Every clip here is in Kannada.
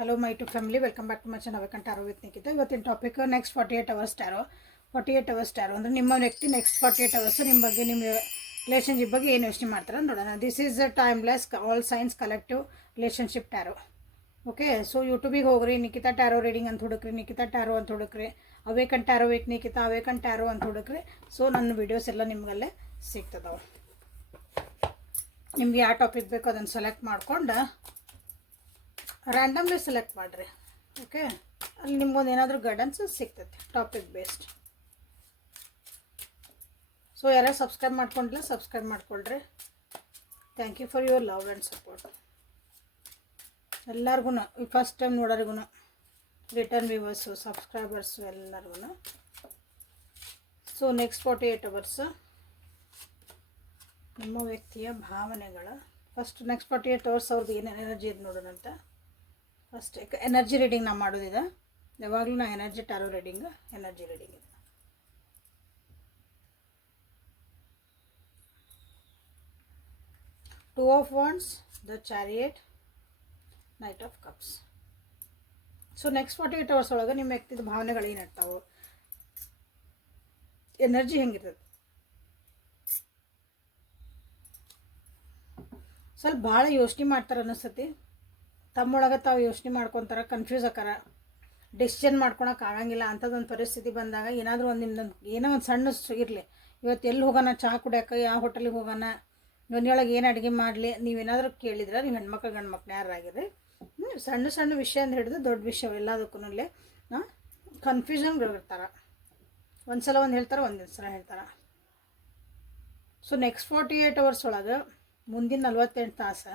Hello my to family, welcome back to my channel tarot with Nikhita. ಇವತ್ತಿನ topic next 48 hours tarot. 48 hours tarot ಅಂದರೆ ನಿಮ್ಮ ವ್ಯಕ್ತಿ ನೆಕ್ಸ್ಟ್ 48 ಅವರ್ಸ್ ನಿಮ್ಮ ಬಗ್ಗೆ, ನಿಮ್ಮ ರಿಲೇಷನ್ಶಿಪ್ ಬಗ್ಗೆ ಏನು ಯೋಚನೆ ಮಾಡ್ತಾರೆ ನೋಡೋಣ. This is a timeless all signs collective relationship tarot. Okay, so ಯೂಟ್ಯೂಬಿಗೆ ಹೋಗ್ರಿ, ನಿಖಿತಾ ಟ್ಯಾರೋ ರೀಡಿಂಗ್ ಅಂತ ಹುಡುಕ್ರಿ, ನಿಖಿತಾ ಟ್ಯಾರೋ ಅಂತ ಹುಡುಕ್ರಿ, awaken tarot with Nikhita, awaken tarot ಅಂತ ಹುಡುಕ್ರಿ. ಸೊ ನನ್ನ ವೀಡಿಯೋಸ್ ಎಲ್ಲ ನಿಮಗಲ್ಲೇ ಸಿಗ್ತದವು. ನಿಮ್ಗೆ ಯಾವ ಟಾಪಿಕ್ ಬೇಕೋ ಅದನ್ನು ಸೆಲೆಕ್ಟ್ ಮಾಡ್ಕೊಂಡು ರ್ಯಾಂಡಮ್ಲಿ ಸೆಲೆಕ್ಟ್ ಮಾಡಿರಿ. ಓಕೆ, ಅಲ್ಲಿ ನಿಮ್ಗೊಂದು ಏನಾದರೂ ಗೈಡೆನ್ಸ್ ಸಿಗ್ತೈತೆ ಟಾಪಿಕ್ ಬೇಸ್ಡ್. ಸೊ ಯಾರು ಸಬ್ಸ್ಕ್ರೈಬ್ ಮಾಡ್ಕೊಂಡಿಲ್ಲ ಸಬ್ಸ್ಕ್ರೈಬ್ ಮಾಡ್ಕೊಳ್ರಿ. Thank you for your love and support. ಎಲ್ಲರಿಗೂ ಫಸ್ಟ್ ಟೈಮ್ ನೋಡೋರಿಗೂ, ರಿಟರ್ನ್ ವ್ಯೂವರ್ಸು, ಸಬ್ಸ್ಕ್ರೈಬರ್ಸು ಎಲ್ಲರಿಗೂ. ಸೊ ನೆಕ್ಸ್ಟ್ 48 ಅವರ್ಸ್ ನಿಮ್ಮ ವ್ಯಕ್ತಿಯ ಭಾವನೆಗಳ ಫಸ್ಟ್ ನೆಕ್ಸ್ಟ್ 48 ಅವರ್ಸ್ ಅವ್ರದ್ದು ಏನೇನು ಎನರ್ಜಿ ಇದೆ ನೋಡೋಣ ಅಂತ. ಫಸ್ಟ್ ಎನರ್ಜಿ ರೀಡಿಂಗ್ ನಾವು ಮಾಡೋದಿದೆ. ಯಾವಾಗಲೂ ನಾ energy tarot reading, energy reading ಇದೆ. Two of wands, the chariot, knight of cups. So next 48 hours ಒಳಗೆ ನಿಮ್ಮ ವ್ಯಕ್ತಿದ ಭಾವನೆಗಳು ಏನಿರ್ತಾವೆ, ಎನರ್ಜಿ ಹೆಂಗಿರ್ತದೆ. ಸ್ವಲ್ಪ ಭಾಳ ಯೋಚನೆ ಮಾಡ್ತಾರೆ ಅನ್ನಿಸ್ತತಿ. ತಮ್ಮೊಳಗೆ ತಾವು ಯೋಚನೆ ಮಾಡ್ಕೊತಾರೆ, ಕನ್ಫ್ಯೂಸ್ ಆಕಾರ, ಡಿಸಿಷನ್ ಮಾಡ್ಕೊಳಕ್ಕೆ ಆಗಂಗಿಲ್ಲ. ಅಂಥದ್ದೊಂದು ಪರಿಸ್ಥಿತಿ ಬಂದಾಗ ಏನಾದರೂ ಒಂದು ನಿಮ್ದೊಂದು ಏನೋ ಒಂದು ಸಣ್ಣ ಇರಲಿ, ಇವತ್ತು ಎಲ್ಲಿ ಹೋಗೋಣ, ಚಹಾ ಕುಡಿಯೋಕೆ ಯಾವ ಹೋಟೆಲಿಗೆ ಹೋಗೋಣ, ಮನೆಯೊಳಗೆ ಏನು ಅಡುಗೆ ಮಾಡಲಿ, ನೀವೇನಾದರೂ ಕೇಳಿದ್ರೆ, ನೀವು ಹೆಣ್ಮಕ್ಳು ಗಂಡು ಮಕ್ಳು ಯಾರಾಗಿರಿ, ಸಣ್ಣ ಸಣ್ಣ ವಿಷಯ ಅಂತ ಹಿಡಿದು ದೊಡ್ಡ ವಿಷಯ ಎಲ್ಲದಕ್ಕೂ ಕನ್ಫ್ಯೂಷನ್ ಇರ್ತಾರೆ. ಒಂದು ಸಲ ಒಂದು ಹೇಳ್ತಾರೆ, ಒಂದೊಂದು ಸಲ ಹೇಳ್ತಾರೆ. ಸೊ ನೆಕ್ಸ್ಟ್ 48 ಅವರ್ಸ್ ಒಳಗೆ ಮುಂದಿನ 48 ತಾಸು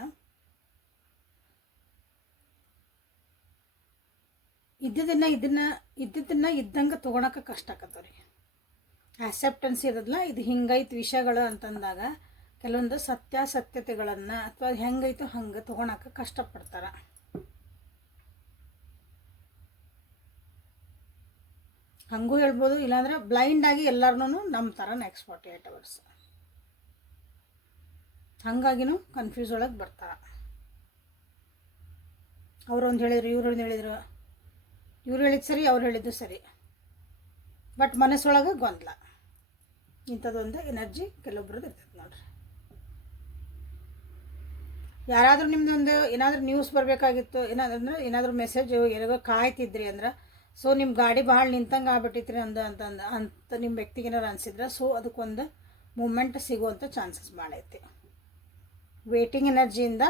ಇದ್ದಿದ್ದನ್ನು ಇದ್ದಂಗೆ ತೊಗೊಳಕ್ಕೆ ಕಷ್ಟ ಆಕತ್ತವ್ರಿ. ಆಕ್ಸೆಪ್ಟೆನ್ಸ್ ಇರೋದಿಲ್ಲ. ಇದು ಹಿಂಗೈತೆ ವಿಷಯಗಳು ಅಂತಂದಾಗ ಕೆಲವೊಂದು ಸತ್ಯಾಸತ್ಯತೆಗಳನ್ನು ಅಥವಾ ಹೆಂಗೈತೋ ಹಂಗೆ ತೊಗೊಳಕ್ಕೆ ಕಷ್ಟಪಡ್ತಾರೆ. ಹಂಗೂ ಹೇಳ್ಬೋದು, ಇಲ್ಲಾಂದ್ರೆ ಬ್ಲೈಂಡಾಗಿ ಎಲ್ಲರನ್ನೂ ನಂಬ್ತಾರೆ ನೆಕ್ಸ್ಟ್ 48 ಅವರ್ಸ್. ಹಾಗಾಗಿನೂ ಕನ್ಫ್ಯೂಸ್ ಒಳಗೆ ಬರ್ತಾರೆ. ಅವರೊಂದು ಹೇಳಿದ್ರು, ಇವ್ರೊಂದು ಹೇಳಿದ್ರು, ಇವ್ರು ಹೇಳಿದ್ದು ಸರಿ, ಅವ್ರು ಹೇಳಿದ್ದು ಸರಿ, ಬಟ್ ಮನಸ್ಸೊಳಗೆ ಗೊಂದಲ. ಇಂಥದ್ದೊಂದು ಎನರ್ಜಿ ಕೆಲವೊಬ್ರದ್ದು ಇರ್ತೈತೆ ನೋಡ್ರಿ. ಯಾರಾದರೂ ನಿಮ್ಮದೊಂದು ಏನಾದರೂ ನ್ಯೂಸ್ ಬರಬೇಕಾಗಿತ್ತು, ಏನಾದರೂ ಮೆಸೇಜ್ ಯಾರಿಗೋ ಕಾಯ್ತಿದ್ರಿ ಅಂದ್ರೆ, ಸೊ ನಿಮ್ಮ ಗಾಡಿ ಭಾಳ ನಿಂತಂಗೆ ಆಗ್ಬಿಟ್ಟಿತ್ರಿ ಅಂತ ನಿಮ್ಮ ವ್ಯಕ್ತಿಗೆ ಏನಾರು ಅನಿಸಿದ್ರೆ, ಸೊ ಅದಕ್ಕೊಂದು ಮೂಮೆಂಟ್ ಸಿಗುವಂಥ ಚಾನ್ಸಸ್ ಭಾಳ ಐತಿ. ವೇಟಿಂಗ್ ಎನರ್ಜಿಯಿಂದ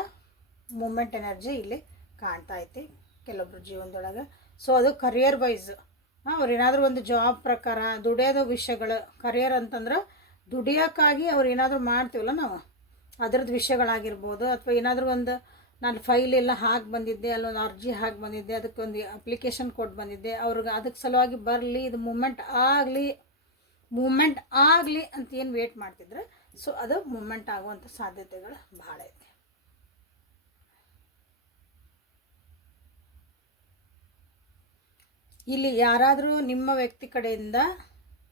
ಮೂಮೆಂಟ್ ಎನರ್ಜಿ ಇಲ್ಲಿ ಕಾಣ್ತಾ ಐತಿ ಕೆಲವೊಬ್ರು ಜೀವನದೊಳಗೆ. ಸೊ ಅದು ಕರಿಯರ್ ವೈಸ್ ಅವ್ರು ಏನಾದರೂ ಒಂದು ಜಾಬ್ ಪ್ರಕಾರ ದುಡಿಯೋದು ವಿಷಯಗಳು, ಕರಿಯರ್ ಅಂತಂದ್ರೆ ದುಡಿಯೋಕ್ಕಾಗಿ ಅವ್ರು ಏನಾದರೂ ಮಾಡ್ತೀವಲ್ಲ ನಾವು, ಅದ್ರದ್ದು ವಿಷಯಗಳಾಗಿರ್ಬೋದು. ಅಥವಾ ಏನಾದರೂ ಒಂದು ನಾನು ಫೈಲ್ ಎಲ್ಲ ಹಾಕಿ ಬಂದಿದ್ದೆ, ಅಲ್ಲೊಂದು ಅರ್ಜಿ ಹಾಕಿ ಬಂದಿದ್ದೆ, ಅದಕ್ಕೊಂದು ಅಪ್ಲಿಕೇಶನ್ ಕೊಟ್ಟು ಬಂದಿದ್ದೆ, ಅವ್ರಿಗೆ ಅದಕ್ಕೆ ಸಲುವಾಗಿ ಬರಲಿ, ಇದು ಮೂಮೆಂಟ್ ಆಗಲಿ ಅಂತ ಏನು ವೇಟ್ ಮಾಡ್ತಿದ್ರೆ, ಸೊ ಅದು ಮೂಮೆಂಟ್ ಆಗುವಂಥ ಸಾಧ್ಯತೆಗಳು ಭಾಳ ಐತೆ. ಇಲ್ಲಿ ಯಾರಾದರೂ ನಿಮ್ಮ ವ್ಯಕ್ತಿ ಕಡೆಯಿಂದ,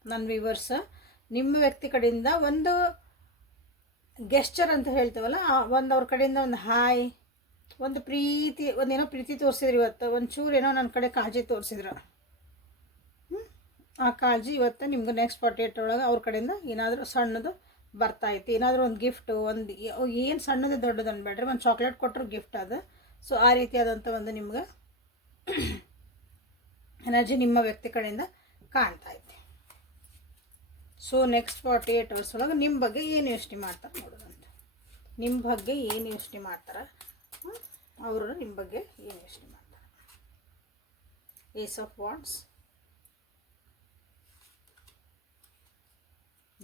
ನನ್ನ ವ್ಯೂವರ್ಸ್, ನಿಮ್ಮ ವ್ಯಕ್ತಿ ಕಡೆಯಿಂದ ಒಂದು ಗೆಸ್ಚರ್ ಅಂತ ಹೇಳ್ತೇವಲ್ಲ, ಒಂದು ಅವ್ರ ಕಡೆಯಿಂದ ಒಂದು ಹಾಯ್, ಒಂದು ಪ್ರೀತಿ, ಒಂದೇನೋ ಪ್ರೀತಿ ತೋರಿಸಿದ್ರು ಇವತ್ತು, ಒಂಚೂರು ಏನೋ ನನ್ನ ಕಡೆ ಕಾಳಜಿ ತೋರಿಸಿದ್ರು. ಆ ಕಾಳಜಿ ಇವತ್ತು ನಿಮ್ಗೆ ನೆಕ್ಸ್ಟ್ 48 ಒಳಗೆ ಅವ್ರ ಕಡೆಯಿಂದ ಏನಾದರೂ ಸಣ್ಣದು ಬರ್ತೈತಿ. ಏನಾದರೂ ಒಂದು ಗಿಫ್ಟು, ಒಂದು ಏನು ಸಣ್ಣದು ದೊಡ್ಡದು ಅನ್ಬೇಡ್ರಿ, ಒಂದು ಚಾಕ್ಲೇಟ್ ಕೊಟ್ಟರು ಗಿಫ್ಟ್ ಅದು. ಸೊ ಆ ರೀತಿಯಾದಂಥ ಒಂದು ನಿಮ್ಗೆ ಎನರ್ಜಿ ನಿಮ್ಮ ವ್ಯಕ್ತಿ ಕಡೆಯಿಂದ ಕಾಣ್ತಾ ಐತಿ. ಸೊ ನೆಕ್ಸ್ಟ್ 48 ಅವರ್ಸ್ ಒಳಗೆ ನಿಮ್ಮ ಬಗ್ಗೆ ಏನು ಯೋಚನೆ ಮಾಡ್ತಾರೆ ನೋಡೋದಂತ. ನಿಮ್ಮ ಬಗ್ಗೆ ಏನು ಯೋಚನೆ ಮಾಡ್ತಾರೆ ಅವರು, ನಿಮ್ಮ ಬಗ್ಗೆ ಏನು ಯೋಚನೆ ಮಾಡ್ತಾರೆ. Ace of wands,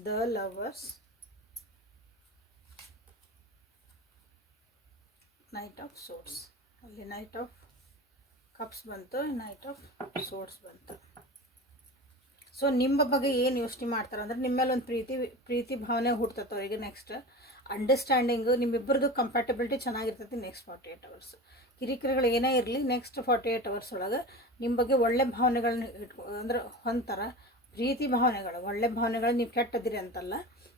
the lovers, knight of swords. ಅಲ್ಲಿ ನೈಟ್ ಆಫ್ ಕಪ್ಸ್ ಬಂತು, ನೈಟ್ ಆಫ್ ಸೋರ್ಸ್ ಬಂತು. ಸೊ ನಿಮ್ಮ ಬಗ್ಗೆ ಏನು ಯೋಚನೆ ಮಾಡ್ತಾರೆ ಅಂದ್ರೆ, ನಿಮ್ಮ ಮೇಲೆ ಒಂದು ಪ್ರೀತಿ ಭಾವನೆ ಹುಡ್ತೈತೆ ಅವರಿಗೆ. ನೆಕ್ಸ್ಟ್ ಅಂಡರ್ಸ್ಟ್ಯಾಂಡಿಂಗು, ನಿಮ್ಮಿಬ್ಬರದು ಕಂಪ್ಯಾಟಬಿಲಿಟಿ ಚೆನ್ನಾಗಿರ್ತೈತಿ ನೆಕ್ಸ್ಟ್ 48 ಅವರ್ಸ್. ಕಿರಿಕಿರಿಗಳು ಏನೇ ಇರಲಿ ನೆಕ್ಸ್ಟ್ 48 ಅವರ್ಸ್ ಒಳಗೆ ನಿಮ್ಮ ಬಗ್ಗೆ ಒಳ್ಳೆ ಭಾವನೆಗಳನ್ನ ಅಂದ್ರೆ ಹೊಂತಾರ. ಪ್ರೀತಿ ಭಾವನೆಗಳು, ಒಳ್ಳೆ ಭಾವನೆಗಳು, ನೀವು ಕೆಟ್ಟದಿರಿ ಅಂತಲ್ಲ,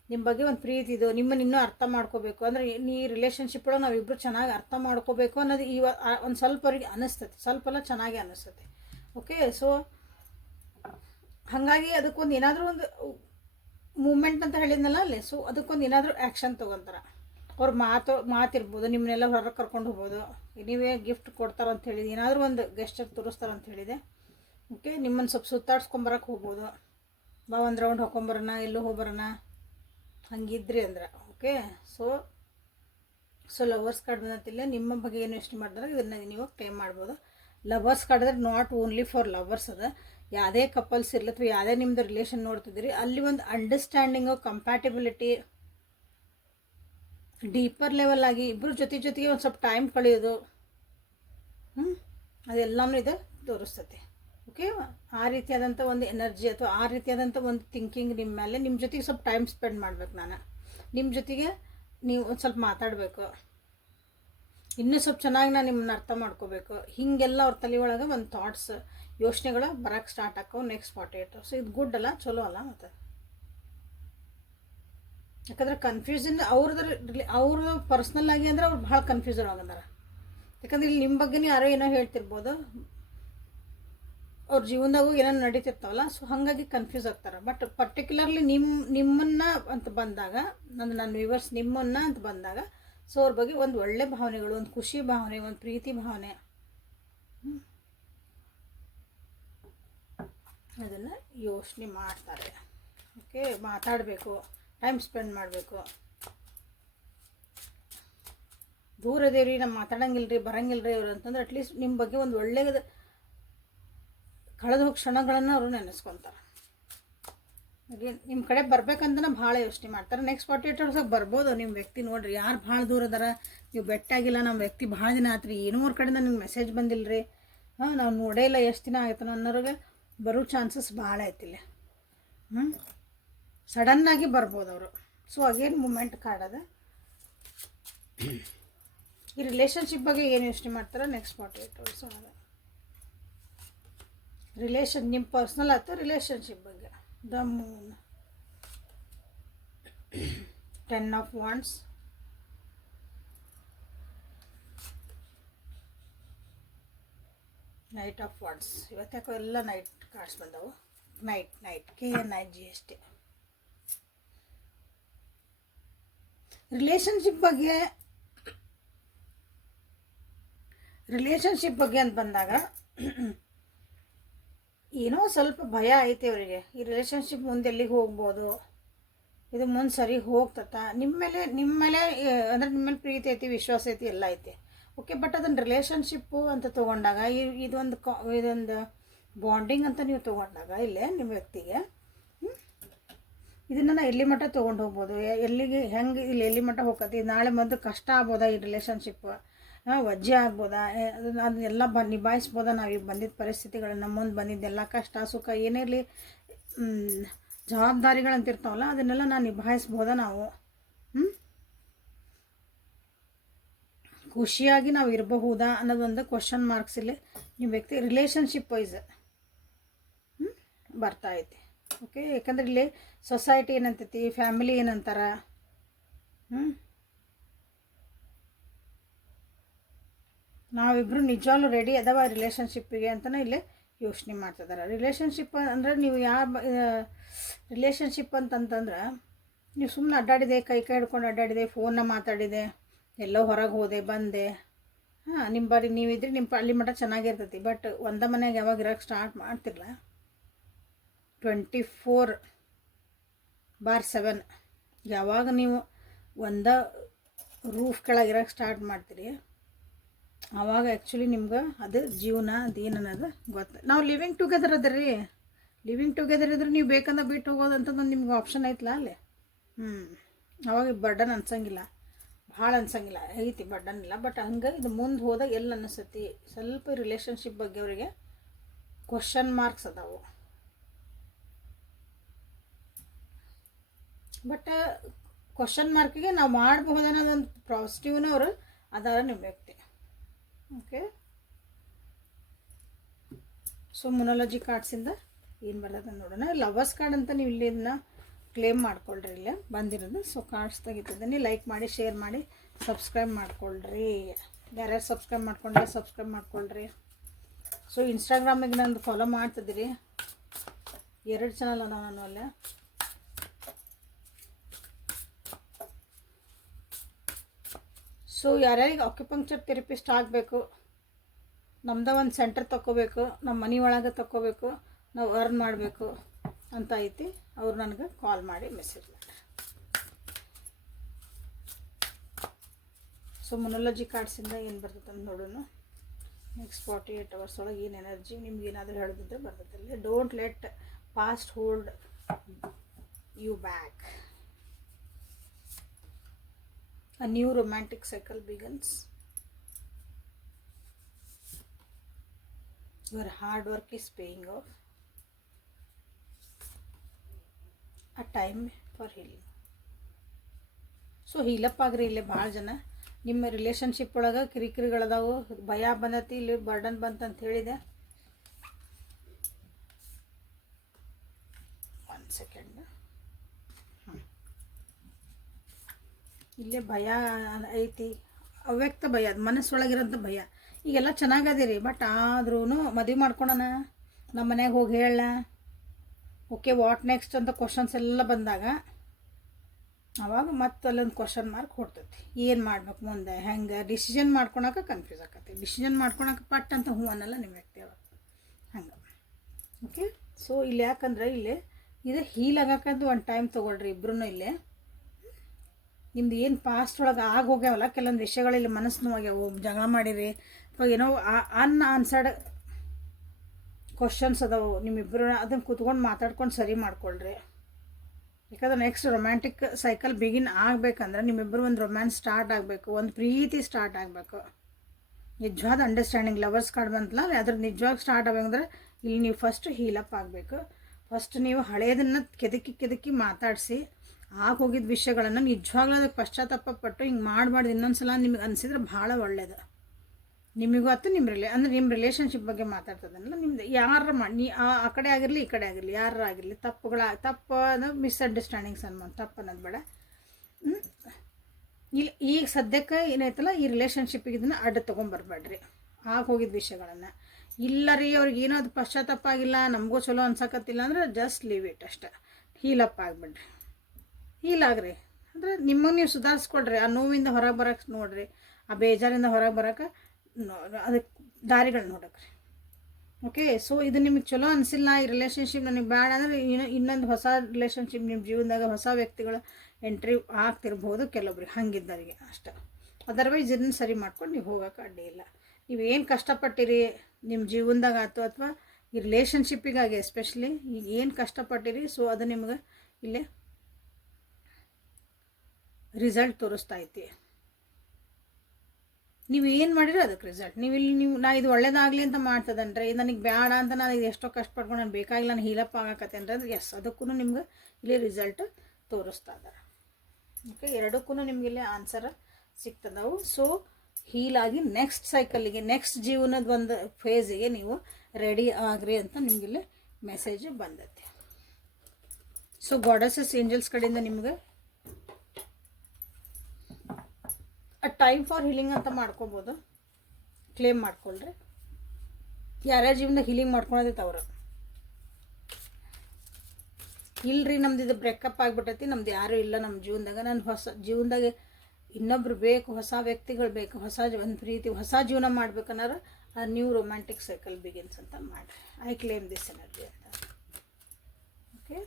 ನಿಮ್ಮ ಬಗ್ಗೆ ಒಂದು ಪ್ರೀತಿ ಇದು, ನಿಮ್ಮನ್ನು ಇನ್ನೂ ಅರ್ಥ ಮಾಡ್ಕೋಬೇಕು ಅಂದರೆ ಈ ರಿಲೇಷನ್ಶಿಪ್ ಒಳಗೆ ನಾವಿಬ್ಬರು ಚೆನ್ನಾಗಿ ಅರ್ಥ ಮಾಡ್ಕೋಬೇಕು ಅನ್ನೋದು ಒಂದು ಸ್ವಲ್ಪ ಅವ್ರಿಗೆ ಅನ್ನಿಸ್ತೈತಿ, ಸ್ವಲ್ಪ ಎಲ್ಲ ಚೆನ್ನಾಗಿ ಅನ್ನಿಸ್ತೈತಿ. ಓಕೆ, ಸೊ ಹಾಗಾಗಿ ಅದಕ್ಕೊಂದು ಏನಾದರೂ ಒಂದು ಮೂಮೆಂಟ್ ಅಂತ ಹೇಳಿದ್ನಲ್ಲ ಅಲ್ಲೇ, ಸೊ ಅದಕ್ಕೊಂದು ಏನಾದರೂ ಆ್ಯಕ್ಷನ್ ತೊಗೊತಾರೆ. ಅವ್ರ ಮಾತಿರ್ಬೋದು, ನಿಮ್ಮನ್ನೆಲ್ಲ ಹೊರಗೆ ಕರ್ಕೊಂಡು ಹೋಗ್ಬೋದು, ನೀವೇ ಗಿಫ್ಟ್ ಕೊಡ್ತಾರಂತ ಹೇಳಿದೆ, ಏನಾದರೂ ಒಂದು ಗೆಸ್ಟರ್ ತೋರಿಸ್ತಾರಂತ ಹೇಳಿದೆ. ಓಕೆ, ನಿಮ್ಮನ್ನು ಸ್ವಲ್ಪ ಸುತ್ತಾಡ್ಸ್ಕೊಂಬರಕ್ಕೆ ಹೋಗ್ಬೋದು, ಬಾ ಒಂದು ರೌಂಡ್ ಹಾಕೊಂಬರೋಣ, ಎಲ್ಲೂ ಹೋಗ್ಬರೋಣ ಹಂಗಿದ್ರಿ ಅಂದ್ರೆ. ಓಕೆ, ಸೊ ಲವರ್ಸ್ ಕಾರ್ಡ್ ಬಂದಂತಿಲ್ಲ, ನಿಮ್ಮ ಬಗ್ಗೆ ಏನು ಯೋಚನೆ ಮಾಡಿದ್ರೆ ಇದನ್ನು ನೀವು ಕ್ಲೇಮ್ ಮಾಡ್ಬೋದು. ಲವರ್ಸ್ ಕಾರ್ಡ್ ಅಂದರೆ ನಾಟ್ ಓನ್ಲಿ ಫಾರ್ ಲವರ್ಸ್ ಅದ, ಯಾವುದೇ ಕಪಲ್ಸ್ ಇರಲಿ ಅಥವಾ ಯಾವುದೇ ನಿಮ್ಮದು ರಿಲೇಷನ್ ನೋಡ್ತಿದ್ದೀರಿ ಅಲ್ಲಿ ಒಂದು ಅಂಡರ್ಸ್ಟ್ಯಾಂಡಿಂಗು, ಕಂಪ್ಯಾಟಿಬಿಲಿಟಿ, ಡೀಪರ್ ಲೆವೆಲ್ ಆಗಿ ಇಬ್ಬರು ಜೊತೆಗೆ ಒಂದು ಸ್ವಲ್ಪ ಟೈಮ್ ಕಳೆಯೋದು, ಅದೆಲ್ಲನೂ ಇದೆ ತೋರಿಸ್ತೈತೆ. ಓಕೆ, ಆ ರೀತಿಯಾದಂಥ ಒಂದು ಎನರ್ಜಿ ಅಥವಾ ಆ ರೀತಿಯಾದಂಥ ಒಂದು ಥಿಂಕಿಂಗ್ ನಿಮ್ಮ ಮೇಲೆ, ನಿಮ್ಮ ಜೊತೆಗೆ ಸ್ವಲ್ಪ ಟೈಮ್ ಸ್ಪೆಂಡ್ ಮಾಡ್ಬೇಕು. ನಾನು ನಿಮ್ಮ ಜೊತೆಗೆ ನೀವು ಒಂದು ಸ್ವಲ್ಪ ಮಾತಾಡಬೇಕು, ಇನ್ನೂ ಸ್ವಲ್ಪ ಚೆನ್ನಾಗಿ ನಾನು ನಿಮ್ಮನ್ನ ಅರ್ಥ ಮಾಡ್ಕೋಬೇಕು, ಹೀಗೆಲ್ಲ ಅವ್ರ ತಲೆ ಒಳಗೆ ಒಂದು ಥಾಟ್ಸ್, ಯೋಚನೆಗಳು ಬರೋಕ್ಕೆ ಸ್ಟಾರ್ಟ್ ಆಕ್ಕವು ನೆಕ್ಸ್ಟ್ 48 hours. ಇದು ಗುಡ್ ಅಲ್ಲ, ಚಲೋ ಅಲ್ಲ ಮತ್ತು. ಯಾಕಂದ್ರೆ ಕನ್ಫ್ಯೂಷನ್ ಅವ್ರದ್ದು ಪರ್ಸ್ನಲ್ ಆಗಿ ಅಂದರೆ ಅವ್ರು ಭಾಳ ಕನ್ಫ್ಯೂಸನ್ ಆಗಂದಾರ. ಯಾಕಂದ್ರೆ ಇಲ್ಲಿ ನಿಮ್ಮ ಬಗ್ಗೆನೇ ಯಾರೋ ಏನೋ ಹೇಳ್ತಿರ್ಬೋದು, ಅವ್ರ ಜೀವನದಾಗೂ ಏನೋ ನಡೀತಿರ್ತಾವಲ್ಲ, ಸೊ ಹಾಗಾಗಿ ಕನ್ಫ್ಯೂಸ್ ಆಗ್ತಾರೆ. ಬಟ್ ಪರ್ಟಿಕ್ಯುಲರ್ಲಿ ನಿಮ್ಮನ್ನು ಅಂತ ಬಂದಾಗ, ನನ್ನ ವ್ಯೂವರ್ಸ್ ನಿಮ್ಮನ್ನು ಅಂತ ಬಂದಾಗ, ಸೊ ಅವ್ರ ಬಗ್ಗೆ ಒಂದು ಒಳ್ಳೆ ಭಾವನೆಗಳು, ಒಂದು ಖುಷಿ ಭಾವನೆ, ಒಂದು ಪ್ರೀತಿ ಭಾವನೆ, ಅದನ್ನು ಯೋಚನೆ ಮಾಡ್ತಾರೆ. ಓಕೆ, ಮಾತಾಡಬೇಕು, ಟೈಮ್ ಸ್ಪೆಂಡ್ ಮಾಡಬೇಕು. ದೂರ ಇದೇವ್ರಿ, ನಮ್ಮ ಮಾತಾಡಂಗಿಲ್ರಿ, ಬರಂಗಿಲ್ರಿ ಅವ್ರು ಅಂತಂದ್ರೆ ಅಟ್ಲೀಸ್ಟ್ ನಿಮ್ಮ ಬಗ್ಗೆ ಒಂದು ಒಳ್ಳೆಯದು ಕಳೆದು ಹೋಗಿ ಕ್ಷಣಗಳನ್ನು ಅವರು ನೆನೆಸ್ಕೊತಾರೆ. ನಿಮ್ಮ ಕಡೆ ಬರ್ಬೇಕಂತನೇ ಭಾಳ ಯೋಚನೆ ಮಾಡ್ತಾರೆ. ನೆಕ್ಸ್ಟ್ 48 hours ಬರ್ಬೋದು ನಿಮ್ಮ ವ್ಯಕ್ತಿ. ನೋಡಿರಿ, ಯಾರು ಭಾಳ ದೂರ ಅದಾರ, ನೀವು ಬೆಟ್ಟಾಗಿಲ್ಲ, ನಮ್ಮ ವ್ಯಕ್ತಿ ಭಾಳ ದಿನ ಆತ್ರಿ, ಏನೋ ಅವ್ರ ಕಡೆಯಿಂದ ನಿಮ್ಗೆ ಮೆಸೇಜ್ ಬಂದಿಲ್ಲ ರೀ, ನಾವು ನೋಡೇ ಇಲ್ಲ ಎಷ್ಟು ದಿನ ಆಯ್ತಾನ ಅನ್ನೋರಿಗೆ ಬರೋ ಚಾನ್ಸಸ್ ಭಾಳ ಐತಿಲ್ಲ. ಸಡನ್ನಾಗಿ ಬರ್ಬೋದು ಅವರು. ಸೊ ಅಗೇನ್ ಮೂಮೆಂಟ್ ಕಾರ್ಡ್ ಅದ. ಈ ರಿಲೇಷನ್ಶಿಪ್ ಬಗ್ಗೆ ಏನು ಯೋಚನೆ ಮಾಡ್ತಾರೆ ನೆಕ್ಸ್ಟ್ 48 hours ಒಳಗೆ. ನಿಮ್ಮ ಪರ್ಸ್ನಲ್ ಆಯ್ತು, ರಿಲೇಷನ್ಶಿಪ್ ಬಗ್ಗೆ the Moon, 10 of Wands, Knight of Wands. ಇವತ್ತಾಕೋ ಎಲ್ಲ ನೈಟ್ ಕಾರ್ಡ್ಸ್ ಬಂದವು. Night KNIGHT. ರಿಲೇಷನ್ಶಿಪ್ ಬಗ್ಗೆ ಅಂತ ಬಂದಾಗ ಏನೋ ಸ್ವಲ್ಪ ಭಯ ಐತೆ ಅವರಿಗೆ. ಈ ರಿಲೇಷನ್ಶಿಪ್ ಮುಂದೆ ಎಲ್ಲಿಗೆ ಹೋಗ್ಬೋದು, ಇದು ಮುಂದೆ ಸರಿ ಹೋಗ್ತತ್ತ, ನಿಮ್ಮ ಮೇಲೆ ಅಂದರೆ ನಿಮ್ಮ ಮೇಲೆ ಪ್ರೀತಿ ಐತಿ, ವಿಶ್ವಾಸ ಐತಿ, ಎಲ್ಲ ಐತಿ. ಓಕೆ, ಬಟ್ ಅದನ್ನು ರಿಲೇಷನ್ಶಿಪ್ಪು ಅಂತ ತೊಗೊಂಡಾಗ, ಇದೊಂದು ಬಾಂಡಿಂಗ್ ಅಂತ ನೀವು ತೊಗೊಂಡಾಗ ಇಲ್ಲೇ ನಿಮ್ಮ ವ್ಯಕ್ತಿಗೆ ಇದನ್ನು ಎಲ್ಲಿ ಮಟ್ಟ ತೊಗೊಂಡು ಹೋಗ್ಬೋದು, ಎಲ್ಲಿಗೆ ಹೆಂಗೆ ಇಲ್ಲಿ ಎಲ್ಲಿ ಮಟ್ಟ ಹೋಗ್ತೈತಿ, ನಾಳೆ ಮೊದಲು ಕಷ್ಟ ಆಗ್ಬೋದಾ ಈ ರಿಲೇಷನ್ಶಿಪ್, ವಜ್ಜೆ ಆಗ್ಬೋದಾ, ಅದನ್ನೆಲ್ಲ ನಿಭಾಯಿಸ್ಬೋದಾ, ನಾವೀಗ ಬಂದಿದ್ದ ಪರಿಸ್ಥಿತಿಗಳನ್ನ, ಮುಂದೆ ಬಂದಿದ್ದೆಲ್ಲ ಕಷ್ಟ ಸುಖ ಏನೇ ಇರಲಿ, ಜವಾಬ್ದಾರಿಗಳಂತಿರ್ತಾವಲ್ಲ ಅದನ್ನೆಲ್ಲ ನಾನು ನಿಭಾಯಿಸ್ಬೋದಾ ನಾವು, ಖುಷಿಯಾಗಿ ನಾವು ಇರಬಹುದಾ ಅನ್ನೋದೊಂದು ಕ್ವಶನ್ ಮಾರ್ಕ್ಸ್ ಇಲ್ಲಿ ನಿಮ್ಮ ವ್ಯಕ್ತಿ ರಿಲೇಷನ್ಶಿಪ್ ವೈಸ್ ಬರ್ತಾ ಐತಿ. ಓಕೆ, ಯಾಕಂದ್ರೆ ಇಲ್ಲಿ ಸೊಸೈಟಿ ಏನಂತೈತಿ, ಫ್ಯಾಮಿಲಿ ಏನಂತಾರ, ನಾವಿಬ್ಬರು ನಿಜವಾಗ್ಲೂ ರೆಡಿ ಅದಾವ ರಿಲೇಷನ್ಶಿಪ್ಪಿಗೆ ಅಂತಲೇ ಇಲ್ಲಿ ಯೋಚನೆ ಮಾಡ್ತಿದ್ದಾರೆ. ರಿಲೇಷನ್ಶಿಪ್ ಅಂದರೆ ನೀವು ರಿಲೇಷನ್ಶಿಪ್ ಅಂತಂತಂದ್ರೆ ನೀವು ಸುಮ್ಮನೆ ಅಡ್ಡಾಡಿದೆ, ಕೈ ಹಿಡ್ಕೊಂಡು ಅಡ್ಡಾಡಿದೆ, ಫೋನ್ನ ಮಾತಾಡಿದೆ, ಎಲ್ಲೋ ಹೊರಗೆ ಹೋದೆ ಬಂದೆ, ನಿಮ್ಮ ಬಾರಿ ನೀವಿದ್ರೆ ನಿಮ್ಮ ಅಲ್ಲಿ ಮಟ್ಟ ಚೆನ್ನಾಗಿರ್ತೈತಿ. ಬಟ್ ಒಂದ ಮನೆಗೆ ಯಾವಾಗ ಇರೋಕ್ಕೆ ಸ್ಟಾರ್ಟ್ ಮಾಡ್ತಿರಲ್ಲ, 24/7 ಯಾವಾಗ ನೀವು ಒಂದ ರೂಫ್ ಕೆಳಗೆ ಇರೋಕ್ಕೆ ಸ್ಟಾರ್ಟ್ ಮಾಡ್ತೀರಿ, ಆವಾಗ ಆ್ಯಕ್ಚುಲಿ ನಿಮ್ಗೆ ಅದು ಜೀವನ ಅದೇನು ಅನ್ನೋದು ಗೊತ್ತು. ನಾವು ಲಿವಿಂಗ್ ಟುಗೆದರ್ ಅದರಿ, ಲಿವಿಂಗ್ ಟುಗೆದರ್ ಇದ್ರೆ ನೀವು ಬೇಕಂದ್ರೆ ಬಿಟ್ಟು ಹೋಗೋದಂತಂದು ನಿಮ್ಗೆ ಆಪ್ಷನ್ ಐತಲ್ಲ ಅಲ್ಲಿ. ಅವಾಗ ಬರ್ಡನ್ ಅನ್ಸಂಗಿಲ್ಲ, ಭಾಳ ಅನ್ಸಂಗಿಲ್ಲ, ಐತಿ ಬರ್ಡನ್ ಇಲ್ಲ. ಬಟ್ ಹಂಗೆ ಇದು ಮುಂದೆ ಹೋದಾಗ ಎಲ್ಲಿ ಅನ್ನಿಸ್ತೈತಿ, ಸ್ವಲ್ಪ ರಿಲೇಷನ್ಶಿಪ್ ಬಗ್ಗೆ ಅವರಿಗೆ ಕ್ವಶನ್ ಮಾರ್ಕ್ಸ್ ಅದಾವು. ಬಟ್ ಕ್ವಶನ್ ಮಾರ್ಕಿಗೆ ನಾವು ಮಾಡಬಹುದು ಅನ್ನೋದೊಂದು ಪಾಸಿಟಿವ್ನ ಅವರು ಅದಾರ ನಿಮ್ಮ ವ್ಯಕ್ತಿ. ಓಕೆ, ಸೊ ಮೊನಾಲಜಿ ಕಾರ್ಡ್ಸಿಂದ ಏನು ಬರ್ತದೆ ನೋಡೋಣ. ಲವರ್ಸ್ ಕಾರ್ಡ್ ಅಂತ ನೀವು ಇಲ್ಲಿ ಇದನ್ನ ಕ್ಲೇಮ್ ಮಾಡ್ಕೊಳ್ರಿ ಇಲ್ಲೇ ಬಂದಿರೋದು. ಸೊ ಕಾರ್ಡ್ಸ್ ತೆಗಿತಿದ್ದೀನಿ. ಲೈಕ್ ಮಾಡಿ, ಶೇರ್ ಮಾಡಿ, ಸಬ್ಸ್ಕ್ರೈಬ್ ಮಾಡ್ಕೊಳ್ರಿ. ಯಾರ್ಯಾರು ಸಬ್ಸ್ಕ್ರೈಬ್ ಮಾಡ್ಕೊಂಡ್ರೆ ಸಬ್ಸ್ಕ್ರೈಬ್ ಮಾಡ್ಕೊಳ್ರಿ. ಸೊ ಇನ್ಸ್ಟಾಗ್ರಾಮಿಗೆ ನಂದು ಫಾಲೋ ಮಾಡ್ತಿದ್ದೀರಿ. 2 ಚಾನಲ್ ಅದಾವ ನಾನು ಅಲ್ಲೇ. ಸೊ ಯಾರ್ಯಾರಿಗೆ ಆಕ್ಯುಪಂಕ್ಚರ್ ಥೆರಪಿಸ್ಟ್ ಆಗಬೇಕು, ನಮ್ದು ಒಂದು ಸೆಂಟರ್ ತಗೋಬೇಕು, ನಮ್ಮ ಮನೆ ಒಳಗೆ ತಗೋಬೇಕು, ನಾವು ಅರ್ನ್ ಮಾಡಬೇಕು ಅಂತ ಐತಿ, ಅವ್ರು ನನಗೆ ಕಾಲ್ ಮಾಡಿ ಮೆಸೇಜ್ ಮಾಡಿ. ಸೊ ಮೊನಾಲಜಿ ಕಾರ್ಡ್ಸಿಂದ ಏನು ಬರ್ತೈತೆ ಅಂತ ನೋಡೋಣ. ನೆಕ್ಸ್ಟ್ 48 hours ಒಳಗೆ ಏನು ಎನರ್ಜಿ ನಿಮ್ಗೆ ಏನಾದರೂ ಹೇಳೋದಿದ್ರೆ ಬರ್ತೈತೆ. Don't let past hold you back. A new romantic cycle begins. Your hard work is paying off. A time for healing. So heal up ಆಗ್ರಿ. ಇಲ್ಲಿ ಭಾಳ ಜನ ನಿಮ್ಮ ರಿಲೇಷನ್ಶಿಪ್ ಒಳಗೆ ಕಿರಿಕಿರಿಗಳದಾವು, ಭಯ ಬಂದತಿ, ಇಲ್ಲಿ ಬರ್ಡನ್ ಬಂತಂತ ಹೇಳಿದೆ. 1 second. ಇಲ್ಲೇ ಭಯ ಐತಿ, ಅವ್ಯಕ್ತ ಭಯ, ಅದು ಮನಸ್ಸೊಳಗಿರೋಂಥ ಭಯ. ಈಗೆಲ್ಲ ಚೆನ್ನಾಗದಿರಿ, ಬಟ್ ಆದ್ರೂ ಮದುವೆ ಮಾಡ್ಕೊಳೋಣ, ನಮ್ಮ ಮನೆಗೆ ಹೋಗಿ ಹೇಳ, ಓಕೆ ವಾಟ್ ನೆಕ್ಸ್ಟ್ ಅಂತ ಕ್ವಶನ್ಸ್ ಎಲ್ಲ ಬಂದಾಗ ಅವಾಗ ಮತ್ತೆ ಅಲ್ಲೊಂದು ಕ್ವಶನ್ ಮಾರ್ಕ್ ಹೊಡ್ತೈತಿ. ಏನು ಮಾಡ್ಬೇಕು ಮುಂದೆ, ಹೆಂಗೆ ಡಿಸಿಷನ್ ಮಾಡ್ಕೊಳಕ್ಕೆ ಕನ್ಫ್ಯೂಸ್ ಆಕತಿ. ಡಿಸಿಷನ್ ಮಾಡ್ಕೊಳಕ್ಕೆ ಪಟ್ ಅಂತ ಹೂ ಅನ್ನಲ್ಲ ನಿಮ್ಮ ವ್ಯಕ್ತಿ ಅವಾಗ ಹಂಗೆ. ಓಕೆ, ಸೊ ಇಲ್ಲಿ ಯಾಕಂದ್ರೆ ಇಲ್ಲಿ ಇದು ಹೀಲ್ ಆಗಕ್ಕಂತ ಒಂದು ಟೈಮ್ ತೊಗೊಳ್ರಿ ಇಬ್ರು. ಇಲ್ಲೇ ನಿಮ್ದು ಏನು ಪಾಸ್ಟ್ ಒಳಗೆ ಹೋಗ್ಯಾವಲ್ಲ ಕೆಲವೊಂದು ವಿಷಯಗಳಲ್ಲಿ ಮನಸ್ಸು ನೋವಾಗ್ಯಾವು, ಜಗಳ ಮಾಡಿರಿ ಅಥವಾ ಏನೋ ಅನ್ಆನ್ಸರ್ಡ್ ಕ್ವಶನ್ಸ್ ಅದಾವು ನಿಮ್ಮಿಬ್ಬರು, ಅದನ್ನು ಕೂತ್ಕೊಂಡು ಮಾತಾಡ್ಕೊಂಡು ಸರಿ ಮಾಡ್ಕೊಳ್ರಿ. ಯಾಕಂದ್ರೆ ನೆಕ್ಸ್ಟ್ ರೊಮ್ಯಾಂಟಿಕ್ ಸೈಕಲ್ ಬಿಗಿನ್ ಆಗಬೇಕಂದ್ರೆ ನಿಮ್ಮಿಬ್ಬರು ಒಂದು ರೊಮ್ಯಾನ್ಸ್ ಸ್ಟಾರ್ಟ್ ಆಗಬೇಕು, ಒಂದು ಪ್ರೀತಿ ಸ್ಟಾರ್ಟ್ ಆಗಬೇಕು. ನಿಜವಾದ ಅಂಡರ್ಸ್ಟ್ಯಾಂಡಿಂಗ್ ಲವರ್ಸ್ ಕಾರ್ಡ್ ಬಂತಲ್ಲ, ಅದ್ರ ನಿಜವಾಗಿ ಸ್ಟಾರ್ಟ್ ಆಗಬೇಕಂದ್ರೆ ಇಲ್ಲಿ ನೀವು ಫಸ್ಟ್ ಹೀಲಪ್ ಆಗಬೇಕು. ಫಸ್ಟ್ ನೀವು ಹಳೆಯದನ್ನು ಕೆದಕಿ ಮಾತಾಡಿಸಿ ಹೋಗಿದ್ದ ವಿಷಯಗಳನ್ನು ನಿಜವಾಗ್ಲೂ ಅದಕ್ಕೆ ಪಶ್ಚಾತ್ತಾಪ ಪಟ್ಟು ಹಿಂಗೆ ಮಾಡಿ ಇನ್ನೊಂದು ಸಲ ನಿಮಗೆ ಅನಿಸಿದ್ರೆ ಭಾಳ ಒಳ್ಳೆಯದು ನಿಮಗೂ. ಅಥವಾ ನಿಮ್ಮ ರಿಲೇಷನ್ಶಿಪ್ ಬಗ್ಗೆ ಮಾತಾಡ್ತದಲ್ಲ, ನಿಮ್ದು ಯಾರ ಮಾಡಿ ಆ ಕಡೆ ಆಗಿರಲಿ ಈ ಕಡೆ ಆಗಿರಲಿ ಯಾರು ಆಗಿರಲಿ ತಪ್ಪು ಅನ್ನೋ ಮಿಸ್ಅಂಡರ್ಸ್ಟ್ಯಾಂಡಿಂಗ್ಸ್ ಅನ್ಬೋದು, ತಪ್ಪು ಅನ್ನೋದು ಬೇಡ. ಇಲ್ಲಿ ಈಗ ಸದ್ಯಕ್ಕೆ ಏನಾಯ್ತಲ್ಲ ಈ ರಿಲೇಷನ್ಶಿಪ್ಪಿಗೆ ಇದನ್ನು ಅಡ್ಡ ತೊಗೊಂಬರ್ಬೇಡ್ರಿ ಹೋಗಿದ್ದ ವಿಷಯಗಳನ್ನು. ಇಲ್ಲ ರೀ ಅವ್ರಿಗೆ ಏನೋ ಅದು ಪಶ್ಚಾತ್ತಾಪ ಆಗಿಲ್ಲ, ನಮಗೂ ಚಲೋ ಅನ್ಸಕತ್ತಿಲ್ಲ ಅಂದ್ರೆ ಜಸ್ಟ್ ಲೀವ್ ಇಟ್ ಅಷ್ಟೆ. ಹೀಲಪ್ ಆಗಿಬಿಡ್ರಿ, ಹೀಲಾಗ್ರಿ ಅಂದರೆ ನಿಮಗೆ ನೀವು ಸುಧಾರಿಸ್ಕೊಳ್ರಿ. ಆ ನೋವಿಂದ ಹೊರಗೆ ಬರೋಕ್ಕೆ ನೋಡಿರಿ, ಆ ಬೇಜಾರಿಂದ ಹೊರಗೆ ಬರೋಕೆ ಅದಕ್ಕೆ ದಾರಿಗಳು ನೋಡಕ್ರಿ. ಓಕೆ, ಸೊ ಇದು ನಿಮಗೆ ಚಲೋ ಅನಿಸಿಲ್ಲ, ಈ ರಿಲೇಷನ್ಶಿಪ್ ನನಗೆ ಬೇಡ ಅಂದರೆ ಇನ್ನೊಂದು ಹೊಸ ರಿಲೇಷನ್ಶಿಪ್ ನಿಮ್ಮ ಜೀವನದಾಗ ಹೊಸ ವ್ಯಕ್ತಿಗಳ ಎಂಟ್ರಿ ಆಗ್ತಿರ್ಬೋದು ಕೆಲವೊಬ್ರಿಗೆ, ಹಂಗಿದ್ದವರಿಗೆ ಅಷ್ಟೆ. ಅದರ್ವೈಸ್ ಇದನ್ನು ಸರಿ ಮಾಡ್ಕೊಂಡು ನೀವು ಹೋಗೋಕೆ ಅಡ್ಡಿ ಇಲ್ಲ. ನೀವು ಏನು ಕಷ್ಟಪಟ್ಟಿರಿ ನಿಮ್ಮ ಜೀವನದಾಗ ಆಯ್ತು ಅಥವಾ ಈ ರಿಲೇಷನ್ಶಿಪ್ಪಿಗಾಗಿ ಎಸ್ಪೆಷಲಿ ಈಗ ಏನು ಕಷ್ಟಪಟ್ಟಿರಿ, ಸೊ ಅದು ನಿಮ್ಗೆ ಇಲ್ಲೇ ರಿಸಲ್ಟ್ ತೋರಿಸ್ತಾ ಐತಿ. ನೀವು ಏನು ಮಾಡಿರೋ ಅದಕ್ಕೆ ರಿಸಲ್ಟ್. ನಾ ಇದು ಒಳ್ಳೇದಾಗಲಿ ಅಂತ ಮಾಡ್ತದನ್ರಿ, ಇದು ನನಗೆ ಬೇಡ ಅಂತ ನಾನು ಇದು ಎಷ್ಟೋ ಕಷ್ಟಪಡ್ಕೊಂಡು ನಾನು ಬೇಕಾಗಿಲ್ಲ, ನಾನು ಹೀಲಪ್ ಆಗಕತ್ತೆ ಅಂದ್ರೆ ಎಸ್ ಅದಕ್ಕೂ ನಿಮ್ಗೆ ಇಲ್ಲಿ ರಿಸಲ್ಟ್ ತೋರಿಸ್ತಾ ಇದ್ದಾರೆ. ಓಕೆ, ಎರಡಕ್ಕೂ ನಿಮ್ಗೆ ಇಲ್ಲಿ ಆನ್ಸರ್ ಸಿಗ್ತದವು. ಸೊ ಹೀಲಾಗಿ ನೆಕ್ಸ್ಟ್ ಸೈಕಲ್ಲಿಗೆ, ನೆಕ್ಸ್ಟ್ ಜೀವನದ ಒಂದು ಫೇಸಿಗೆ ನೀವು ರೆಡಿ ಆಗ್ರಿ ಅಂತ ನಿಮಗಿಲ್ಲಿ ಮೆಸೇಜ್ ಬಂದೈತಿ. ಸೊ ಗಾಡೆಸಸ್ ಏಂಜಲ್ಸ್ ಕಡೆಯಿಂದ ನಿಮ್ಗೆ ಟೈಮ್ ಫಾರ್ ಹೀಲಿಂಗ್ ಅಂತ ಮಾಡ್ಕೋಬೋದು, ಕ್ಲೇಮ್ ಮಾಡ್ಕೊಳ್ರಿ. ಯಾರ್ಯಾರ ಜೀವನದಾಗ ಹೀಲಿಂಗ್ ಮಾಡ್ಕೊಳೋದೈತೆ ಅವರು ಇಲ್ರಿ ನಮ್ದು ಇದು ಬ್ರೇಕಪ್ ಆಗಿಬಿಟ್ಟೈತಿ, ನಮ್ದು ಯಾರೂ ಇಲ್ಲ ನಮ್ಮ ಜೀವನದಾಗ, ನಾನು ಹೊಸ ಜೀವನದಾಗ ಇನ್ನೊಬ್ರು ಬೇಕು, ಹೊಸ ವ್ಯಕ್ತಿಗಳು ಬೇಕು, ಹೊಸ ಒಂದು ಪ್ರೀತಿ ಹೊಸ ಜೀವನ ಮಾಡ್ಬೇಕನ್ನಾರ ಆ ನ್ಯೂ ರೊಮ್ಯಾಂಟಿಕ್ ಸೈಕಲ್ ಬಿಗಿನ್ಸ್ ಅಂತ ಮಾಡಿರಿ. ಐ ಕ್ಲೇಮ್ ದಿಸ್ ಎನರ್ಜಿ ಅಂತ. ಓಕೆ,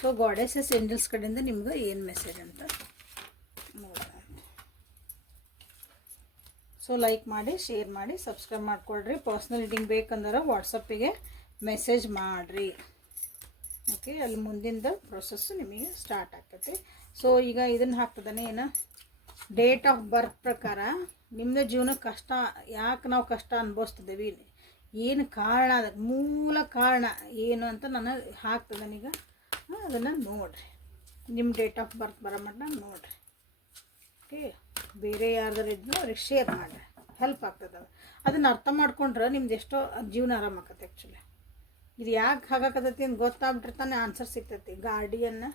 ಸೊ ಗಾಡೆಸಸ್ ಏಂಜಲ್ಸ್ ಕಡೆಯಿಂದ ನಿಮ್ಗೆ ಏನು ಮೆಸೇಜ್ ಅಂತ ನೋಡೋಣ. ಸೊ ಲೈಕ್ ಮಾಡಿ, ಶೇರ್ ಮಾಡಿ, ಸಬ್ಸ್ಕ್ರೈಬ್ ಮಾಡ್ಕೊಳ್ರಿ. ಪರ್ಸ್ನಲ್ ರೀಡಿಂಗ್ ಬೇಕಂದ್ರೆ ವಾಟ್ಸಪ್ಪಿಗೆ ಮೆಸೇಜ್ ಮಾಡಿರಿ. ಓಕೆ, ಅಲ್ಲಿ ಮುಂದಿನ ಪ್ರೊಸೆಸ್ಸು ನಿಮಗೆ ಸ್ಟಾರ್ಟ್ ಆಗ್ತೈತಿ. ಸೊ ಈಗ ಇದನ್ನು ಹಾಕ್ತದಾನೆ ಏನು ಡೇಟ್ ಆಫ್ ಬರ್ತ್ ಪ್ರಕಾರ ನಿಮ್ಮದು ಜೀವನಕ್ಕೆ ಕಷ್ಟ ಯಾಕೆ ನಾವು ಕಷ್ಟ ಅನುಭವಿಸ್ತಿದ್ದೀವಿ, ಏನು ಕಾರಣ, ಅದಕ್ಕೆ ಮೂಲ ಕಾರಣ ಏನು ಅಂತ ನಾನು ಹಾಕ್ತದನೀಗ. ಅದನ್ನು ನೋಡಿರಿ, ನಿಮ್ಮ ಡೇಟ್ ಆಫ್ ಬರ್ತ್ ಬರೋ ಮಟ್ಟ ನೋಡಿರಿ. ಓಕೆ, ಬೇರೆ ಯಾರ್ದಾರು ಇದ್ನೋ ಅವ್ರಿಗೆ ಶೇರ್ ಮಾಡಿರಿ, ಹೆಲ್ಪ್ ಆಗ್ತದೆ. ಅದನ್ನು ಅರ್ಥ ಮಾಡ್ಕೊಂಡ್ರೆ ನಿಮ್ದು ಎಷ್ಟೋ ಜೀವನ ಆರಾಮಾಗತ್ತೆ ಆ್ಯಕ್ಚುಲಿ. ಇದು ಯಾಕೆ ಹಾಗಾಕತ್ತೈತಿ ಅಂತ ಗೊತ್ತಾಗ್ಬಿಟ್ಟಿರ್ತಾನೆ ಆನ್ಸರ್ ಸಿಗ್ತೈತಿ ಗಾರ್ಡಿಯನ್ನ.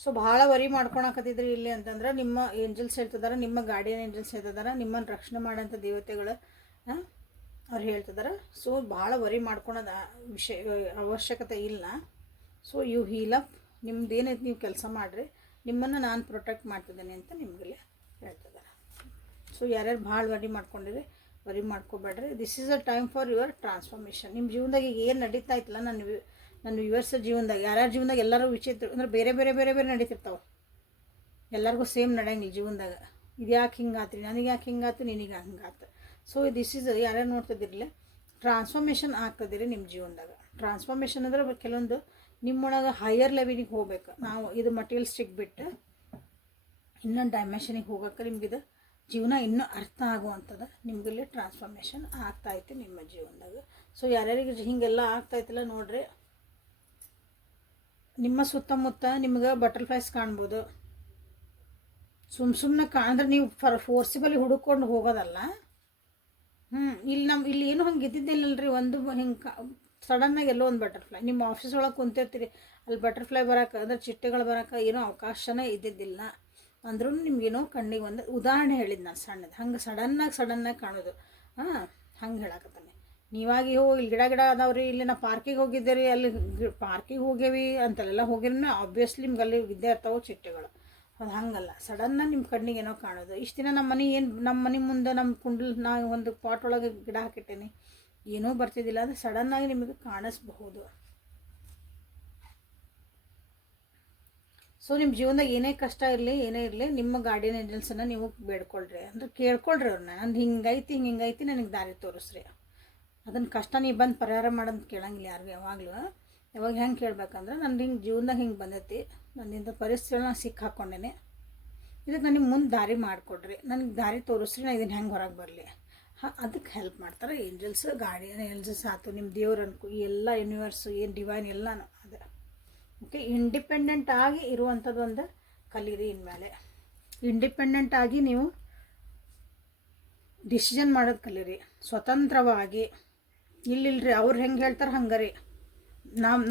ಸೊ ಭಾಳ ವರಿ ಮಾಡ್ಕೊಳಕತ್ತಿದ್ರಿ ಇಲ್ಲಿ ಅಂತಂದ್ರೆ ನಿಮ್ಮ ಏಂಜಲ್ಸ್ ಹೇಳ್ತಿದಾರೆ, ನಿಮ್ಮ ಗಾರ್ಡಿಯನ್ ಏಂಜಲ್ಸ್ ಹೇಳ್ತಿದಾರೆ, ನಿಮ್ಮನ್ನು ರಕ್ಷಣೆ ಮಾಡೋಂಥ ದೇವತೆಗಳು ಅವ್ರು ಹೇಳ್ತಿದಾರೆ. ಸೊ ಭಾಳ ವರಿ ಮಾಡ್ಕೊಳೋದು ಅವಶ್ಯಕತೆ ಇಲ್ಲ. ಸೊ ಯು ಹೀಲ್ ಅಪ್, ನಿಮ್ದು ಏನೈತೆ ನೀವು ಕೆಲಸ ಮಾಡಿರಿ, ನಿಮ್ಮನ್ನು ನಾನು ಪ್ರೊಟೆಕ್ಟ್ ಮಾಡ್ತಿದ್ದೇನೆ ಅಂತ ನಿಮಗೆಲ್ಲ ಹೇಳ್ತಿದ್ದಾರೆ. ಸೊ ಯಾರ್ಯಾರು ಭಾಳ ವರಿ ಮಾಡ್ಕೊಂಡಿರಿ, ವರಿ ಮಾಡ್ಕೋಬೇಡ್ರಿ. This is a time for your transformation. ನಿಮ್ಮ ಜೀವನದಾಗ ಈಗ ಏನು ನಡೀತಾ ಇತ್ತಲ್ಲ, ನನ್ನ ವ್ಯೂವರ್ಸ್ ಜೀವನದಾಗ ಯಾರ್ಯಾರ ಜೀವನದಾಗ ಎಲ್ಲರೂ ವಿಚಿತ್ರ ಅಂದ್ರೆ ಬೇರೆ ಬೇರೆ ಬೇರೆ ಬೇರೆ ನಡೀತಿರ್ತಾವೆ. ಎಲ್ಲರಿಗೂ ಸೇಮ್ ನಡೆಯಂಗಿಲ್ಲ ಜೀವನದಾಗ. ಇದು ಯಾಕೆ ಹಿಂಗಾತ್ರಿ, ನನಗೆ ಯಾಕೆ ಹಿಂಗಾತು, ನಿನಗೆ ಹಿಂಗಾತು. ಸೊ ದಿಸ್ ಈಸ್ ಯಾರ್ಯಾರು ನೋಡ್ತಿದ್ದಿರಲಿಲ್ಲ, ಟ್ರಾನ್ಸ್ಫಾರ್ಮೇಷನ್ ಆಗ್ತದಿರಿ ನಿಮ್ಮ ಜೀವನದಾಗ. ಟ್ರಾನ್ಸ್ಫಾರ್ಮೇಷನ್ ಅಂದ್ರೆ ಕೆಲವೊಂದು ನಿಮ್ಮೊಳಗೆ ಹೈಯರ್ ಲೆವೆಲಿಗೆ ಹೋಗ್ಬೇಕು. ನಾವು ಇದು ಮಟೀರಿಯಲ್ಸ್ಟಿಕ್ ಬಿಟ್ಟು ಇನ್ನೊಂದು ಡೈಮೆನ್ಷನಿಗೆ ಹೋಗೋಕೆ ನಿಮಗಿದು ಜೀವನ ಇನ್ನೂ ಅರ್ಥ ಆಗುವಂಥದ್ದು ನಿಮಗಲ್ಲಿ ಟ್ರಾನ್ಸ್ಫಾರ್ಮೇಷನ್ ಆಗ್ತಾಯಿತ್ತು ನಿಮ್ಮ ಜೀವನದಾಗ. ಸೊ ಯಾರ್ಯಾರಿಗೆ ಹಿಂಗೆಲ್ಲ ಆಗ್ತಾಯಿತ್ತಲ್ಲ ನೋಡ್ರಿ, ನಿಮ್ಮ ಸುತ್ತಮುತ್ತ ನಿಮ್ಗೆ ಬಟರ್ಫ್ಲೈಸ್ ಕಾಣ್ಬೋದು. ಸುಮ್ಮನೆ ಅಂದ್ರೆ ನೀವು ಫೋರ್ಸಿಬಲಿ ಹುಡುಕೊಂಡು ಹೋಗೋದಲ್ಲ. ಇಲ್ಲಿ ಏನು ಹಂಗೆ ಇದ್ದಿದ್ದಿಲ್ಲಲ್ರಿ. ಒಂದು ಹಿಂಗೆ ಸಡನ್ನಾಗಿ ಎಲ್ಲೋ ಒಂದು ಬಟರ್ಫ್ಲೈ ನಿಮ್ಮ ಆಫೀಸ್ ಒಳಗೆ ಕುಂತಿರ್ತೀರಿ, ಅಲ್ಲಿ ಬಟರ್ಫ್ಲೈ ಬರೋಕೆ ಅಂದ್ರೆ ಚಿಟ್ಟೆಗಳು ಬರೋಕೆ ಏನೋ ಅವಕಾಶನೇ ಇದ್ದಿದ್ದಿಲ್ಲ. ಅಂದ್ರೂ ನಿಮ್ಗೇನೋ ಕಣ್ಣಿಗೆ ಒಂದು ಉದಾಹರಣೆ ಹೇಳಿದ್ದು ನಾನು ಸಣ್ಣದು, ಹಂಗೆ ಸಡನ್ನಾಗಿ ಕಾಣೋದು. ಹಂಗೆ ಹೇಳಕತ್ತಾನೆ. ನೀವಾಗಿ ಇಲ್ಲಿ ಗಿಡ ಅದಾವ್ರಿ, ಇಲ್ಲಿ ನಾ ಪಾರ್ಕಿಗೆ ಹೋಗಿದ್ದೆ ರೀ, ಅಲ್ಲಿ ಪಾರ್ಕಿಗೆ ಹೋಗ್ಯವಿ ಅಂತೆಲ್ಲ ಹೋಗಿರೋ ಆಬ್ವಿಯಸ್ಲಿ ನಿಮ್ಗೆ ಅಲ್ಲಿ ಇದ್ದೇ ಇರ್ತಾವೆ ಚಿಟ್ಟೆಗಳು. ಅದು ಹಂಗಲ್ಲ, ಸಡನ್ನಾಗಿ ನಿಮ್ಮ ಕಣ್ಣಿಗೆ ಏನೋ ಕಾಣೋದು. ಇಷ್ಟು ದಿನ ನಮ್ಮ ಮನೆ ಮುಂದೆ ನಮ್ಮ ಕುಂಡಲ್ ನಾ ಒಂದು ಪಾಟ್ ಒಳಗೆ ಗಿಡ ಹಾಕಿಟ್ಟೇನಿ, ಏನೂ ಬರ್ತಿದ್ದಿಲ್ಲ, ಅದು ಸಡನ್ನಾಗಿ ನಿಮಗೆ ಕಾಣಿಸ್ಬಹುದು. ಸೊ ನಿಮ್ಮ ಜೀವನದಾಗ ಏನೇ ಕಷ್ಟ ಇರಲಿ ಏನೇ ಇರಲಿ, ನಿಮ್ಮ ಗಾರ್ಡಿಯನ್ ಏಂಜಲ್ಸನ್ನು ನೀವು ಬೇಡ್ಕೊಳ್ರಿ, ಅಂದ್ರೆ ಕೇಳ್ಕೊಳ್ರಿ ಅವ್ರನ್ನ. ನಂದು ಹಿಂಗೈತಿ ನನಗೆ ದಾರಿ ತೋರಿಸ್ರಿ. ಅದನ್ನು ಕಷ್ಟ ನೀವು ಬಂದು ಪರಿಹಾರ ಮಾಡೋದು ಕೇಳಂಗಿಲ್ಲ ಯಾರಿಗೂ ಯಾವಾಗಲೂ. ಯಾವಾಗ ಹೆಂಗೆ ಕೇಳ್ಬೇಕಂದ್ರೆ, ನಂದು ಹಿಂಗೆ ಜೀವನದಾಗ ಹಿಂಗೆ ಬಂದೈತಿ, ನನ್ನಿಂದ ಪರಿಸ್ಥಿತಿಗಳನ್ನ ಸಿಕ್ಕಾಕೊಂಡೇನೆ, ಇದಕ್ಕೆ ನನಗೆ ಮುಂದೆ ದಾರಿ ಮಾಡಿಕೊಡ್ರಿ, ನನಗೆ ದಾರಿ ತೋರಿಸ್ರಿ, ನಾನು ಇದನ್ನು ಹೆಂಗೆ ಹೊರಗೆ ಬರಲಿ. ಅದಕ್ಕೆ ಹೆಲ್ಪ್ ಮಾಡ್ತಾರೆ ಏಂಜಲ್ಸ್, ಗಾರ್ಡಿಯನ್ ಏಂಜಲ್ಸ್ ಆಯ್ತು, ನಿಮ್ಮ ದೇವ್ರು ಅನ್ಕೋ, ಎಲ್ಲ ಯೂನಿವರ್ಸು ಏನು ಡಿವೈನ್ ಎಲ್ಲನೂ ಅದೇ. ಓಕೆ, ಇಂಡಿಪೆಂಡೆಂಟ್ ಆಗಿ ಇರುವಂಥದ್ದು ಒಂದು ಕಲೀರಿ. ಇನ್ಮೇಲೆ ಇಂಡಿಪೆಂಡೆಂಟ್ ಆಗಿ ನೀವು ಡಿಸಿಷನ್ ಮಾಡೋದು ಕಲೀರಿ, ಸ್ವತಂತ್ರವಾಗಿ. ಇಲ್ಲಿಲ್ರಿ ಅವ್ರು ಹೆಂಗೆ ಹೇಳ್ತಾರೆ ಹಂಗೆ ರೀ,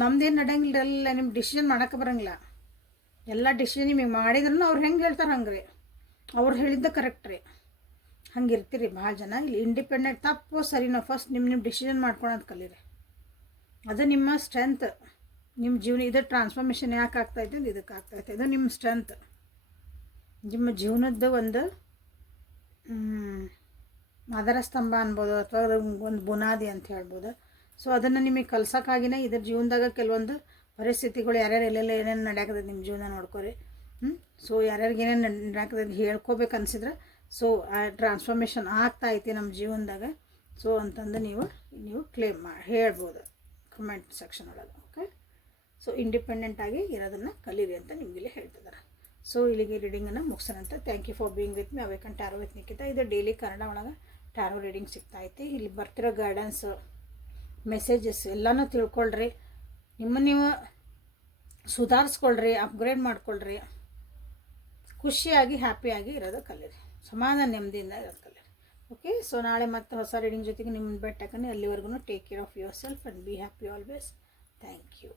ನಮ್ದೇನು ನಡೆಯಂಗಿಲ್ಲ, ಎಲ್ಲ ನಿಮ್ಗೆ ಡಿಸಿಷನ್ ಮಾಡೋಕೆ ಬರೋಂಗಿಲ್ಲ. ಎಲ್ಲ ಡಿಸಿಷನ್ ನಿಮಗೆ ಮಾಡಿದ್ರೂ ಅವ್ರು ಹೆಂಗೆ ಹೇಳ್ತಾರೆ ಹಂಗೆ ರೀ, ಅವ್ರು ಹೇಳಿದ್ದ ಕರೆಕ್ಟ್ ರೀ. ಹಂಗೆ ಇರ್ತೀರಿ ಭಾಳ ಜನ. ಇಲ್ಲಿ ಇಂಡಿಪೆಂಡೆಂಟ್ ತಪ್ಪು ಸರಿನೋ ಫಸ್ಟ್ ನಿಮ್ಮ ಡಿಸಿಷನ್ ಮಾಡ್ಕೊಳೋದು ಕಲೀರಿ. ಅದು ನಿಮ್ಮ ಸ್ಟ್ರೆಂತ್. ನಿಮ್ಮ ಜೀವನ ಇದು ಟ್ರಾನ್ಸ್ಫಾರ್ಮೇಷನ್ ಯಾಕೆ ಆಗ್ತಾಯಿದೆ ಅಂತ ಇದಕ್ಕೆ ಆಗ್ತಾಯಿದೆ. ಇದು ನಿಮ್ಮ ಸ್ಟ್ರೆಂತ್, ನಿಮ್ಮ ಜೀವನದ ಒಂದು ಆಧಾರ ಸ್ತಂಭ ಅನ್ಬೋದು, ಅಥವಾ ಒಂದು ಬುನಾದಿ ಅಂತ ಹೇಳ್ಬೋದು. ಸೊ ಅದನ್ನು ನಿಮಗೆ ಕಲ್ಸೋಕ್ಕಾಗಿನೇ ಇದ್ರ ಜೀವನದಾಗ ಕೆಲವೊಂದು ಪರಿಸ್ಥಿತಿಗಳು ಯಾರ್ಯಾರು ಎಲ್ಲೆಲ್ಲ ಏನೇನು ನಡೆಯಾಕದ ನಿಮ್ಮ ಜೀವನ ನೋಡ್ಕೊರಿ. ಸೊ ಯಾರ್ಯಾರಿಗೆ ಏನೇನು ನಡೆಯಾಕದ ಹೇಳ್ಕೊಬೇಕು ಅನ್ಸಿದ್ರೆ, ಸೊ ಆ ಟ್ರಾನ್ಸ್ಫಾರ್ಮೇಷನ್ ಆಗ್ತಾಯಿತಿ ನಮ್ಮ ಜೀವನದಾಗ. ಸೊ ಅಂತಂದು ನೀವು ಕ್ಲೇಮ್ ಹೇಳ್ಬೋದು ಕಮೆಂಟ್ ಸೆಕ್ಷನ್ ಒಳಗೆ. ಓಕೆ, ಸೊ ಇಂಡಿಪೆಂಡೆಂಟಾಗಿ ಇರೋದನ್ನು ಕಲೀರಿ ಅಂತ ನಿಮಗಿಲ್ಲಿ ಹೇಳ್ತಿದ್ದಾರೆ. ಸೊ ಇಲ್ಲಿಗೆ ರೀಡಿಂಗನ್ನು ಮುಗಿಸೋಣಂತ. Thank you for being with me. Awaken tarot with Nikhita. ಇದು ಡೈಲಿ ಕನ್ನಡ ಒಳಗೆ ಟ್ಯಾರೋ ರೀಡಿಂಗ್ ಸಿಗ್ತಾಯಿತ್ತು. ಇಲ್ಲಿ ಬರ್ತಿರೋ ಗೈಡೆನ್ಸು, ಮೆಸೇಜಸ್ ಎಲ್ಲನೂ ತಿಳ್ಕೊಳ್ರಿ, ನೀವು ಸುಧಾರಿಸ್ಕೊಳ್ರಿ, ಅಪ್ಗ್ರೇಡ್ ಮಾಡ್ಕೊಳ್ರಿ, ಖುಷಿಯಾಗಿ ಹ್ಯಾಪಿಯಾಗಿ ಇರೋದು ಕಲೀರಿ, ಸಮಾಧಾನ ನೆಮ್ಮದಿಯಿಂದ ಇರೋದು ಕಲೀರಿ. ಓಕೆ, ಸೊ ನಾಳೆ ಮತ್ತೆ ಹೊಸ ರೀಡಿಂಗ್ ಜೊತೆಗೆ ನಿಮ್ಮನ್ನು ಬೆಟ್ಟಕನೇ. ಅಲ್ಲಿವರೆಗೂ take care of yourself and be happy always. Thank you.